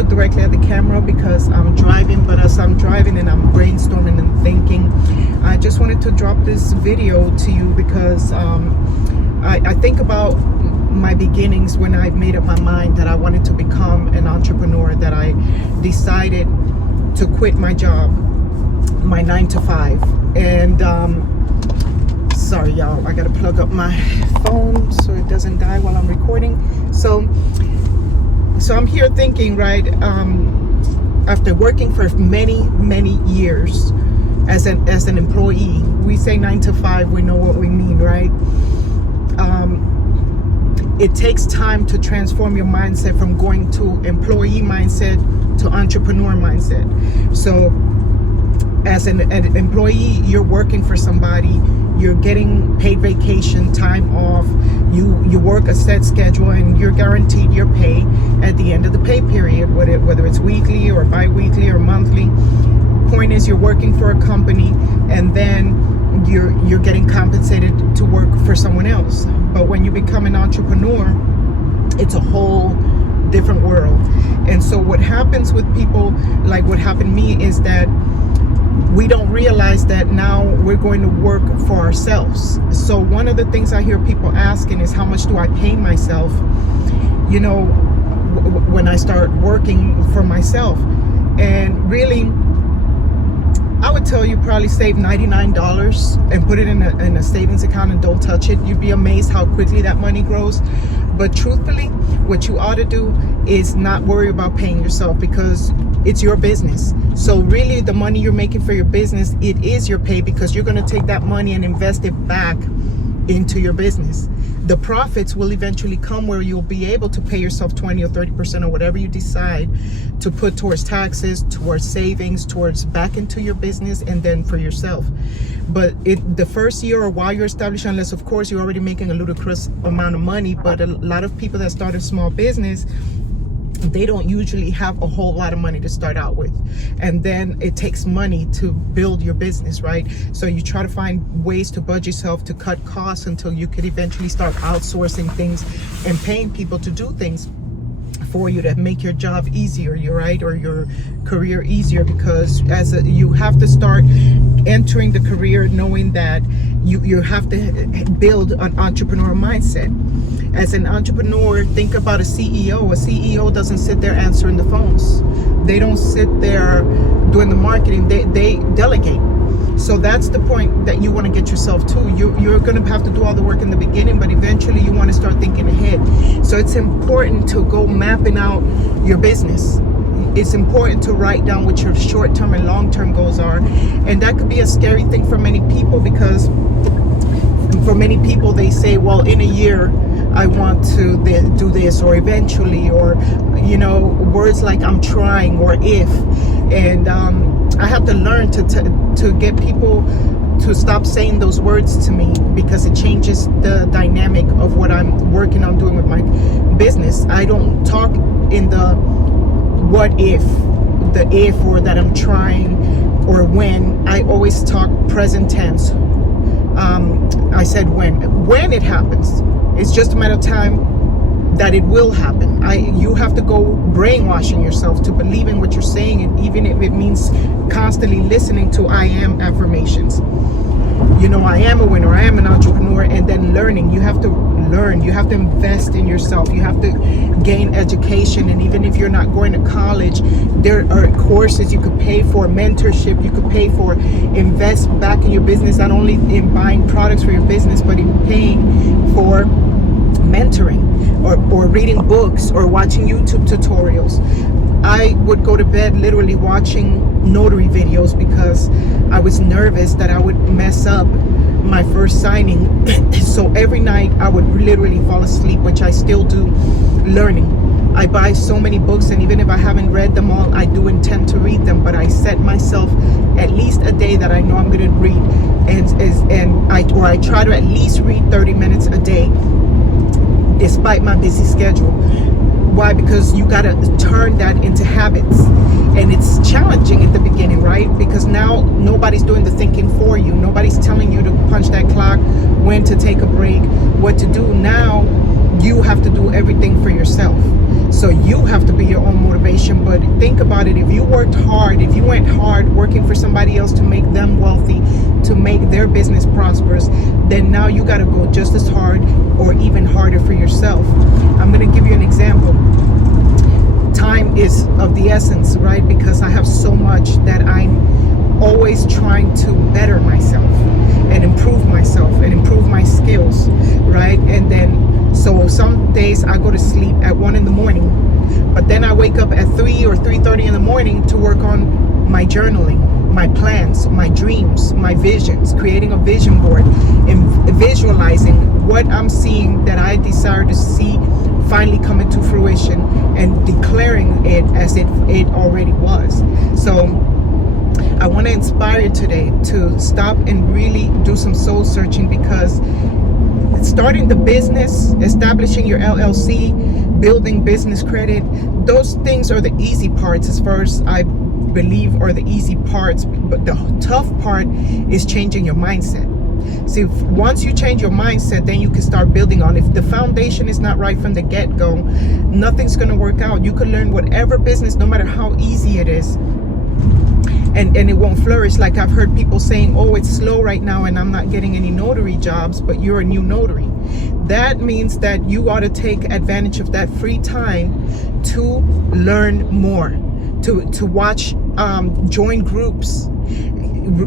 look directly at the camera because I'm driving, but as I'm driving and I'm brainstorming and thinking, I just wanted to drop this video to you because I think about my beginnings when I made up my mind that I wanted to become an entrepreneur, that I decided to quit my job, my 9-to-5. And sorry y'all, I gotta plug up my phone so it doesn't die while I'm recording. So I'm here thinking, right, after working for many years as an employee, we say 9-to-5, we know what we mean, right? It takes time to transform your mindset from going to employee mindset to entrepreneur mindset. So as an employee, you're working for somebody, you're getting paid vacation, time off, you work a set schedule, and you're guaranteed your pay at the end of the pay period, whether it's weekly or bi-weekly or monthly. Point is, you're working for a company, and then you're getting compensated to work for someone else. But when you become an entrepreneur, it's a whole different world. And so what happens with people, like what happened to me, is that we don't realize that now we're going to work for ourselves. So one of the things I hear people asking is, how much do I pay myself, you know, when I start working for myself? And really, I would tell you probably save $99 and put it in a savings account and don't touch it. You'd be amazed how quickly that money grows. But truthfully, what you ought to do is not worry about paying yourself, because it's your business. So really, the money you're making for your business, it is your pay, because you're going to take that money and invest it back into your business. The profits will eventually come where you'll be able to pay yourself 20 or 30% or whatever you decide to put towards taxes, towards savings, towards back into your business, and then for yourself. But the first year, or while you're established, unless of course you're already making a ludicrous amount of money, but a lot of people that start a small business, they don't usually have a whole lot of money to start out with. And then it takes money to build your business, right? So you try to find ways to budget yourself, to cut costs, until you could eventually start outsourcing things and paying people to do things for you to make your job easier, you're right, or your career easier. Because you have to start entering the career knowing that you have to build an entrepreneurial mindset. As an entrepreneur, think about a CEO. A CEO doesn't sit there answering the phones. They don't sit there doing the marketing. They delegate. So that's the point that you want to get yourself to. You're going to have to do all the work in the beginning, but eventually you want to start thinking ahead. So it's important to go mapping out your business. It's important to write down what your short-term and long-term goals are. And that could be a scary thing for many people, because for many people, they say, well, in a year, I want to do this, or eventually, or, you know, words like I'm trying, or if. And I have to learn to get people to stop saying those words to me, because it changes the dynamic of what I'm working on doing with my business. I don't talk in the what if, the if, or that I'm trying, or when. I always talk present tense. I said when it happens. It's just a matter of time that it will happen. You have to go brainwashing yourself to believe in what you're saying, and even if it means constantly listening to I am affirmations. You know, I am a winner, I am an entrepreneur, and then learning. You have to learn, you have to invest in yourself, you have to gain education. And even if you're not going to college, there are courses you could pay for, mentorship you could pay for. Invest back in your business, not only in buying products for your business, but in paying for mentoring, or reading books, or watching YouTube tutorials. I would go to bed literally watching Notary videos, because I was nervous that I would mess up my first signing. So every night I would literally fall asleep, which I still do, learning. I buy so many books, and even if I haven't read them all, I do intend to read them. But I set myself at least a day that I know I'm going to read, and I try to at least read 30 minutes a day, despite my busy schedule. Why? Because you got to turn that into habits. And it's challenging at the beginning, right? Because now nobody's doing the thinking for you. Nobody's telling you to punch that clock, when to take a break, what to do. Now you have to do everything for yourself. So you have to be your own motivation. But think about it, if you worked hard, if you went hard working for somebody else to make them wealthy, to make their business prosperous, then now you got to go just as hard or even harder for yourself. I'm going to give you an example. Time is of the essence, right? Because I have so much that I'm always trying to better myself and improve myself and improve my skills, right? And then, so some days I go to sleep at 1 in the morning, but then I wake up at 3 or 3:30 in the morning to work on my journaling, my plans, my dreams, my visions, creating a vision board and visualizing what I'm seeing that I desire to see finally come into fruition and declaring it as it already was. So I want to inspire you today to stop and really do some soul searching, because starting the business, establishing your LLC, building business credit, those things are the easy parts as far as I believe are the easy parts. But the tough part is changing your mindset. See, once you change your mindset, then you can start building on. If the foundation is not right from the get-go, nothing's going to work out. You can learn whatever business, no matter how easy it is, and it won't flourish. Like I've heard people saying, oh, it's slow right now and I'm not getting any notary jobs, but you're a new notary. That means that you ought to take advantage of that free time to learn more, to watch, join groups,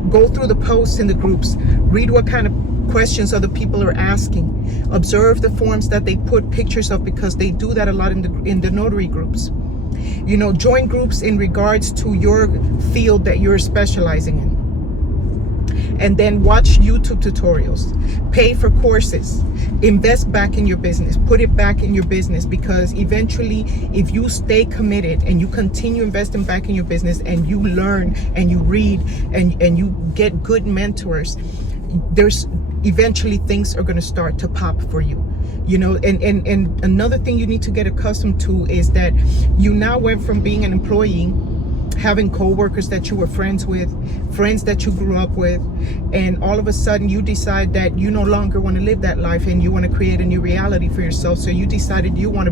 go through the posts in the groups, read what kind of questions other people are asking, observe the forms that they put pictures of, because they do that a lot in the notary groups. You know, join groups in regards to your field that you're specializing in. And then watch YouTube tutorials, pay for courses, invest back in your business, put it back in your business, because eventually if you stay committed and you continue investing back in your business and you learn and you read and you get good mentors, there's eventually things are going to start to pop for you. You know, and another thing you need to get accustomed to is that you now went from being an employee, having co-workers that you were friends with, friends that you grew up with, and all of a sudden you decide that you no longer want to live that life and you want to create a new reality for yourself. So you decided you wanted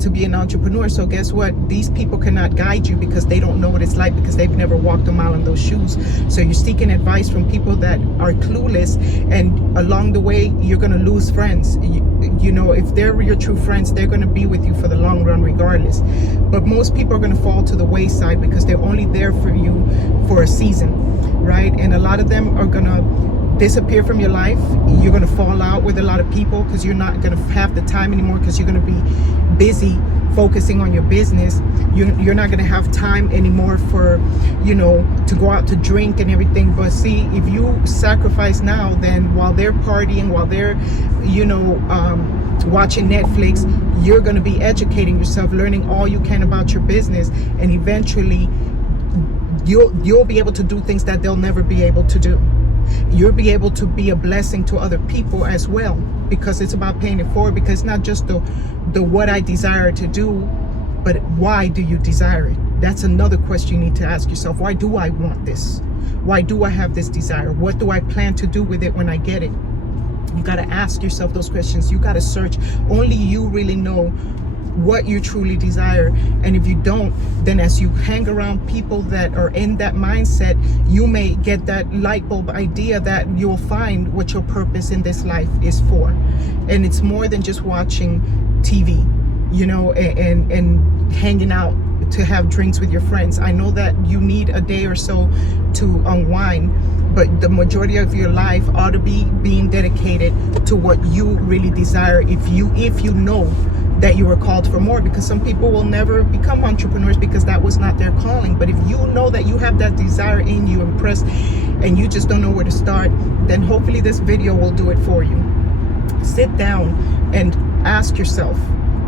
to be an entrepreneur. So guess what? These people cannot guide you because they don't know what it's like, because they've never walked a mile in those shoes. So you're seeking advice from people that are clueless, and along the way you're going to lose friends. You know, if they're your true friends, they're going to be with you for the long run regardless. But most people are going to fall to the wayside because they're only there for you for a season, right? And a lot of them are going to disappear from your life. You're going to fall out with a lot of people because you're not going to have the time anymore, because you're going to be busy focusing on your business. You're not going to have time anymore for, you know, to go out to drink and everything. But see, if you sacrifice now, then while they're partying, while they're, you know, watching Netflix, you're going to be educating yourself, learning all you can about your business, and eventually you'll be able to do things that they'll never be able to do. You'll be able to be a blessing to other people as well, because it's about paying it forward. Because it's not just the what I desire to do, but why do you desire it? That's another question you need to ask yourself. Why do I want this? Why do I have this desire? What do I plan to do with it when I get it? You got to ask yourself those questions. You got to search. Only you really know what you truly desire. And if you don't, then as you hang around people that are in that mindset, you may get that light bulb idea that you'll find what your purpose in this life is for. And it's more than just watching TV, you know, and hanging out to have drinks with your friends. I know that you need a day or so to unwind, but the majority of your life ought to be being dedicated to what you really desire, if you know that you were called for more. Because some people will never become entrepreneurs because that was not their calling. But if you know that you have that desire in you, impressed, and you just don't know where to start, then hopefully this video will do it for you. Sit down and ask yourself,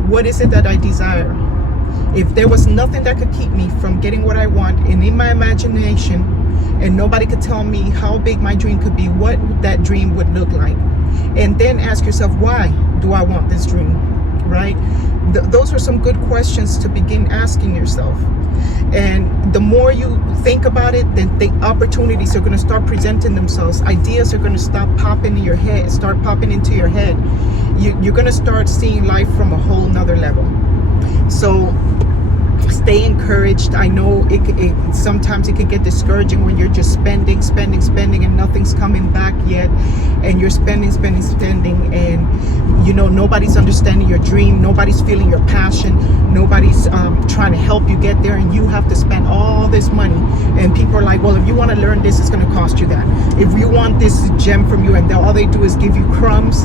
what is it that I desire? If there was nothing that could keep me from getting what I want, and in my imagination, and nobody could tell me how big my dream could be, what that dream would look like. And then ask yourself, why do I want this dream? Right? Those are some good questions to begin asking yourself. And the more you think about it, then the opportunities are going to start presenting themselves. Ideas are going to start popping into your head. You're going to start seeing life from a whole nother level. So encouraged. I know sometimes it could get discouraging when you're just spending, and nothing's coming back yet, and you're spending, and nobody's understanding your dream, nobody's feeling your passion, nobody's trying to help you get there, and you have to spend all this money. And people are like, well, if you want to learn this, it's going to cost you that. If you want this gem from you, and all they do is give you crumbs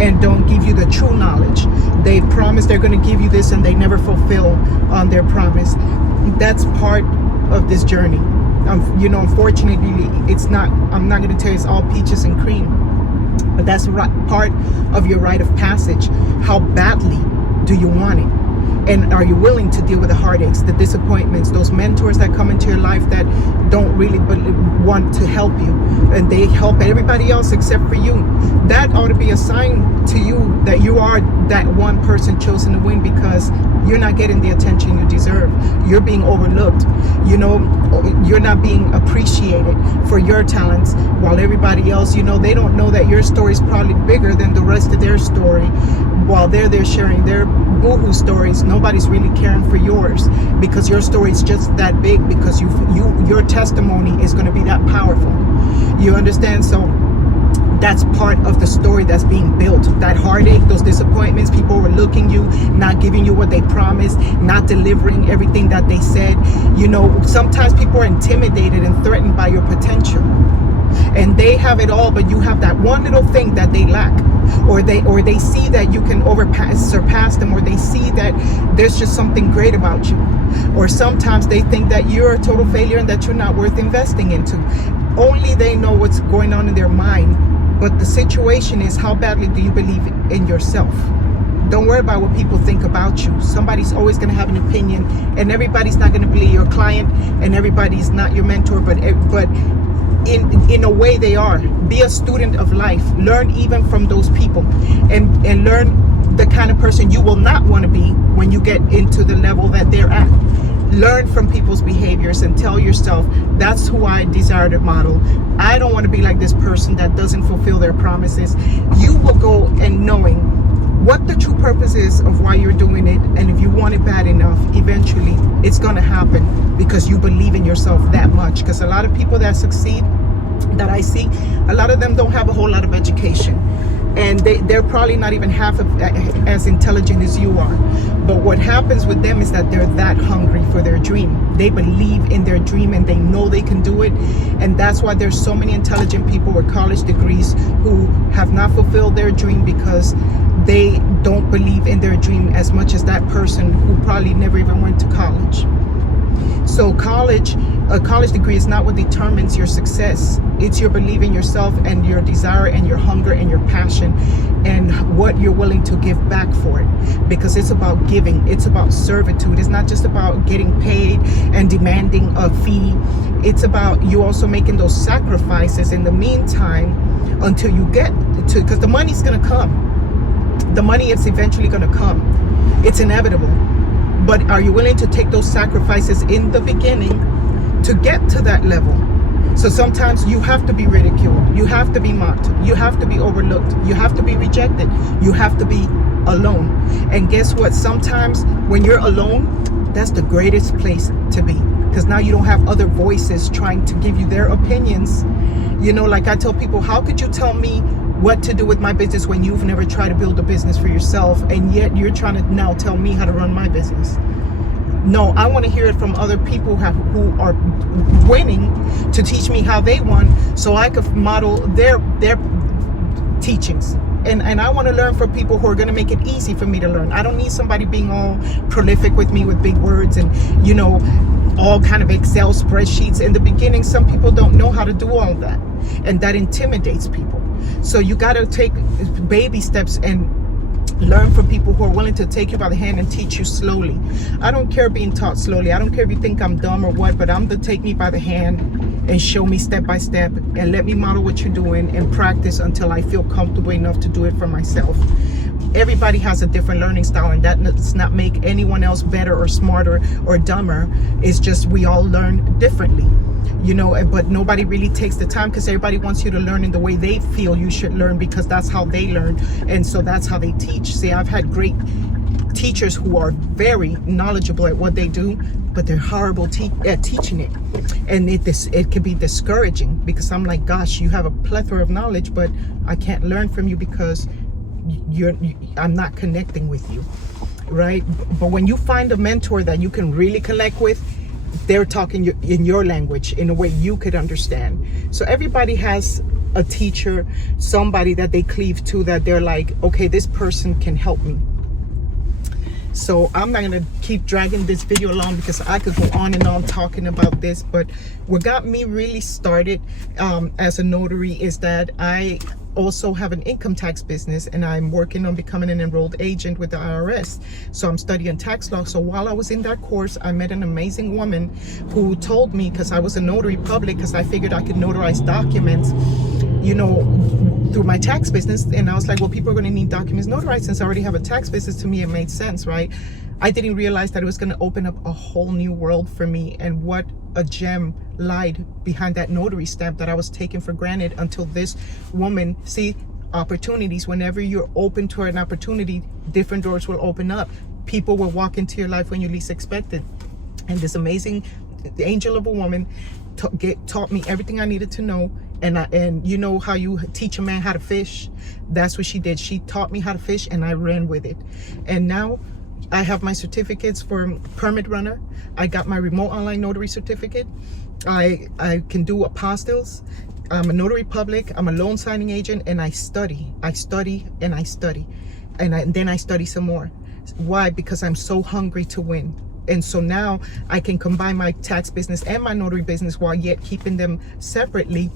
and don't give you the true knowledge. They promise they're going to give you this, and they never fulfill on their promise. That's part of this journey. Unfortunately, it's not. I'm not going to tell you it's all peaches and cream, but that's part of your rite of passage. How badly do you want it? And are you willing to deal with the heartaches, the disappointments, those mentors that come into your life that don't really want to help you, and they help everybody else except for you? That ought to be a sign to you that you are that one person chosen to win, because you're not getting the attention you deserve. You're being overlooked. You're not being appreciated for your talents, while everybody else, they don't know that your story is probably bigger than the rest of their story. While they're there sharing their boohoo stories, nobody's really caring for yours, because your story is just that big, because your testimony is going to be that powerful. You understand? So that's part of the story that's being built. That heartache, those disappointments, people overlooking you, not giving you what they promised, not delivering everything that they said. Sometimes people are intimidated and threatened by your potential, and they have it all, but you have that one little thing that they lack, or they see that you can surpass them, or they see that there's just something great about you, or sometimes they think that you're a total failure and that you're not worth investing into. Only they know what's going on in their mind. But the situation is, how badly do you believe in yourself? Don't worry about what people think about you. Somebody's always going to have an opinion, and everybody's not going to be your client, and everybody's not your mentor, but in a way they are. Be a student of life. Learn even from those people, and learn the kind of person you will not want to be when you get into the level that they're at. Learn from people's behaviors and tell yourself, that's who I desire to model. I don't want to be like this person that doesn't fulfill their promises. You will go and knowing what the true purpose is of why you're doing it, and if you want it bad enough, eventually it's going to happen, because you believe in yourself that much. Because a lot of people that succeed, that I see, a lot of them don't have a whole lot of education, and they're probably not even half as intelligent as you are. But what happens with them is that they're that hungry for their dream. They believe in their dream, and they know they can do it. And that's why there's so many intelligent people with college degrees who have not fulfilled their dream, because they don't believe in their dream as much as that person who probably never even went to college. So a college degree is not what determines your success. It's your belief in yourself, and your desire, and your hunger, and your passion, and what you're willing to give back for it. Because it's about giving. It's about servitude. It's not just about getting paid and demanding a fee. It's about you also making those sacrifices in the meantime until you get to, because the money's going to come. The money is eventually going to come. It's inevitable. But are you willing to take those sacrifices in the beginning to get to that level? So sometimes you have to be ridiculed. You have to be mocked. You have to be overlooked. You have to be rejected. You have to be alone. And guess what? Sometimes when you're alone, that's the greatest place to be. Because now you don't have other voices trying to give you their opinions. Like I tell people, how could you tell me what to do with my business when you've never tried to build a business for yourself, and yet you're trying to now tell me how to run my business? No, I want to hear it from other people who are winning, to teach me how they won, so I could model their teachings. And I want to learn from people who are going to make it easy for me to learn. I don't need somebody being all prolific with me with big words and all kind of Excel spreadsheets. In the beginning, some people don't know how to do all of that, and that intimidates people. So you got to take baby steps and learn from people who are willing to take you by the hand and teach you slowly. I don't care being taught slowly. I don't care if you think I'm dumb or what, but I'm to take me by the hand and show me step by step, and let me model what you're doing and practice until I feel comfortable enough to do it for myself. Everybody has a different learning style, and that does not make anyone else better or smarter or dumber. It's just we all learn differently. But nobody really takes the time, because everybody wants you to learn in the way they feel you should learn, because that's how they learn, and so that's how they teach. See, I've had great teachers who are very knowledgeable at what they do, but they're horrible at teaching it. And it can be discouraging, because I'm like, gosh, you have a plethora of knowledge, but I can't learn from you because I'm not connecting with you, right? But when you find a mentor that you can really connect with, they're talking in your language in a way you could understand. So everybody has a teacher, somebody that they cleave to, that they're like, okay, this person can help me. So I'm not going to keep dragging this video along, because I could go on and on talking about this. But what got me really started as a notary is that I also have an income tax business, and I'm working on becoming an enrolled agent with the IRS. So I'm studying tax law. So while I was in that course, I met an amazing woman who told me, because I was a notary public, because I figured I could notarize documents, you know, through my tax business. And I was like, well, people are going to need documents notarized. Since I already have a tax business, to me it made sense, right? I didn't realize that it was going to open up a whole new world for me, and what a gem lied behind that notary stamp that I was taking for granted until this woman. See, opportunities, whenever you're open to an opportunity, different doors will open up. People will walk into your life when you least expect it. And this amazing angel of a woman taught me everything I needed to know. And you know how you teach a man how to fish? That's what she did. She taught me how to fish, and I ran with it. And now I have my certificates for permit runner. I got my remote online notary certificate. I can do apostilles. I'm a notary public. I'm a loan signing agent, and I study. I study and I study. And then I study some more. Why? Because I'm so hungry to win. And so now I can combine my tax business and my notary business while yet keeping them separately,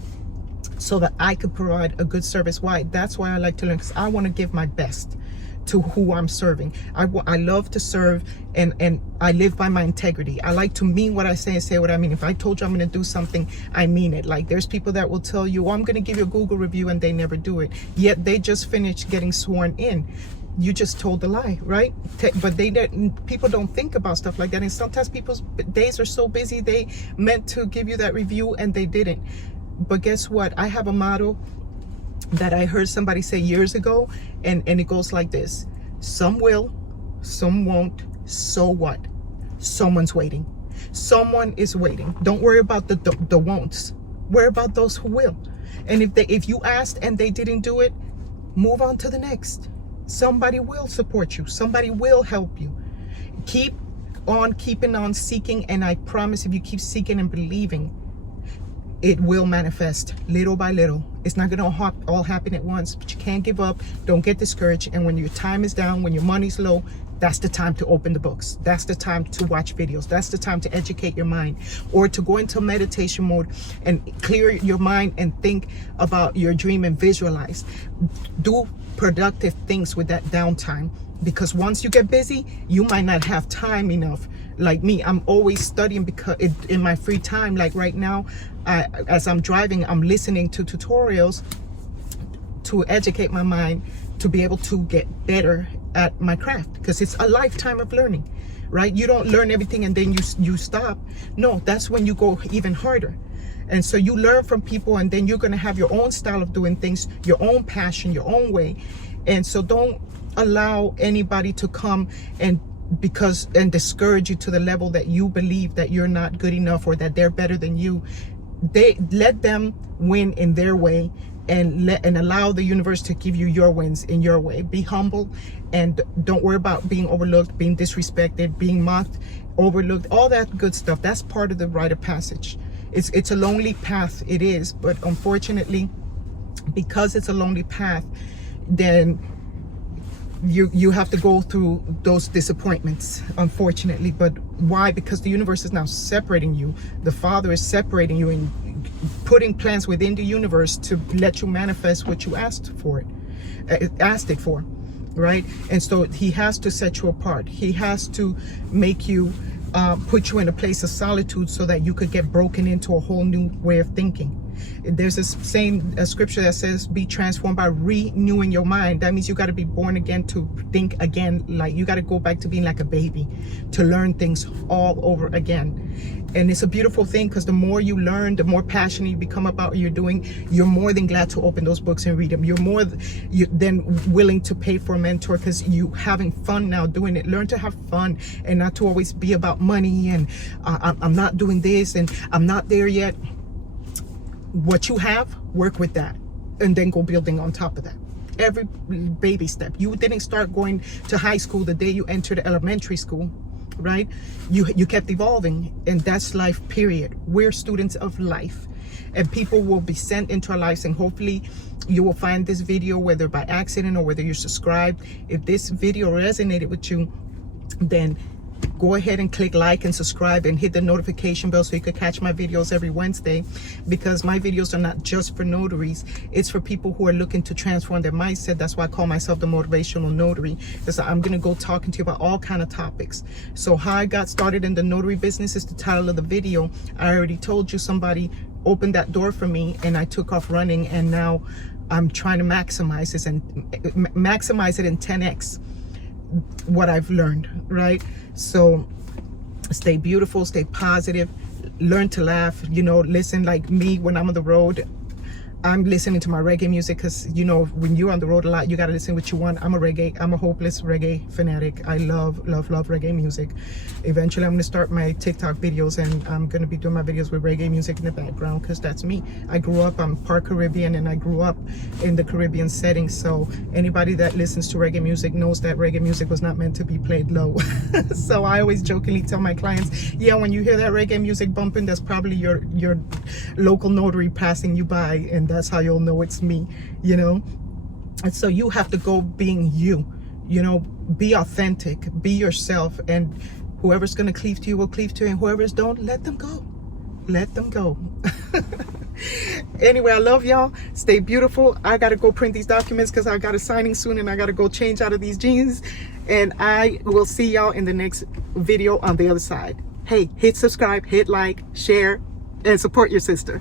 so that I could provide a good service. Why? That's why I like to learn, because I want to give my best to who I'm serving. I love to serve, and I live by my integrity. I like to mean what I say and say what I mean. If I told you I'm going to do something, I mean it. Like, there's people that will tell you, oh, I'm going to give you a Google review, and they never do it. Yet they just finished getting sworn in. You just told the lie, right? But people don't think about stuff like that. And sometimes people's days are so busy, they meant to give you that review and they didn't. But guess what? I have a motto that I heard somebody say years ago, and it goes like this: some will, some won't, so what? Someone's waiting. Someone is waiting. Don't worry about the won'ts. Worry about those who will. And if you asked and they didn't do it, move on to the next. Somebody will support you. Somebody will help you. Keep on keeping on seeking, and I promise, if you keep seeking and believing, it will manifest little by little. It's not gonna all happen at once, but you can't give up. Don't get discouraged. And when your time is down, when your money's low, that's the time to open the books. That's the time to watch videos. That's the time to educate your mind, or to go into meditation mode and clear your mind and think about your dream and visualize. Do productive things with that downtime, because once you get busy, you might not have time enough. Like me, I'm always studying, because in my free time, like right now, as I'm driving, I'm listening to tutorials to educate my mind, to be able to get better at my craft, because it's a lifetime of learning, right? You don't learn everything and then you stop. No, that's when you go even harder. And so you learn from people, and then you're going to have your own style of doing things, your own passion, your own way. And so don't allow anybody to come and discourage you to the level that you believe that you're not good enough, or that they're better than you. They let them win in their way, and allow the universe to give you your wins in your way. Be humble, and don't worry about being overlooked, being disrespected, being mocked, overlooked, all that good stuff. That's part of the rite of passage. It's a lonely path, it is, but unfortunately, because it's a lonely path, then you have to go through those disappointments, unfortunately. But why? Because the universe is now separating you. The Father is separating you and putting plans within the universe to let you manifest what you asked it for, right? And so he has to set you apart. He has to make you put you in a place of solitude, so that you could get broken into a whole new way of thinking. There's a scripture that says, be transformed by renewing your mind. That means you got to be born again to think again. Like, you got to go back to being like a baby, to learn things all over again. And it's a beautiful thing, because the more you learn, the more passionate you become about what you're doing. You're more than glad to open those books and read them. You're more than willing to pay for a mentor, because you having fun now doing it. Learn to have fun and not to always be about money and I'm not doing this and I'm not there yet. What you have, work with that, and then go building on top of that. Every baby step. You didn't start going to high school the day you entered elementary school, right? You kept evolving, and that's life, period. We're students of life, and people will be sent into our lives, and hopefully you will find this video, whether by accident or whether you're subscribed. If this video resonated with you, then go ahead and click like and subscribe and hit the notification bell so you could catch my videos every Wednesday, because my videos are not just for notaries. It's for people who are looking to transform their mindset. That's why I call myself the motivational notary, because I'm going to go talking to you about all kind of topics. So how I got started in the notary business is the title of the video. I already told you, somebody opened that door for me and I took off running, and now I'm trying to maximize this and maximize it in 10x what I've learned, right? So stay beautiful, stay positive, learn to laugh, listen. Like me, when I'm on the road, I'm listening to my reggae music, because when you're on the road a lot, you got to listen what you want. I'm a hopeless reggae fanatic. I love reggae music. Eventually I'm going to start my TikTok videos, and I'm going to be doing my videos with reggae music in the background, because that's me. I grew up, I'm part Caribbean, and I grew up in the Caribbean setting. So anybody that listens to reggae music knows that reggae music was not meant to be played low. So I always jokingly tell my clients, yeah, when you hear that reggae music bumping, that's probably your local notary passing you by, and that's how you'll know it's me, And so you have to go being you, be authentic, be yourself, and whoever's going to cleave to you will cleave to you, and whoever's don't, let them go. Let them go. Anyway, I love y'all. Stay beautiful. I got to go print these documents because I got a signing soon, and I got to go change out of these jeans. And I will see y'all in the next video on the other side. Hey, hit subscribe, hit like, share, and support your sister.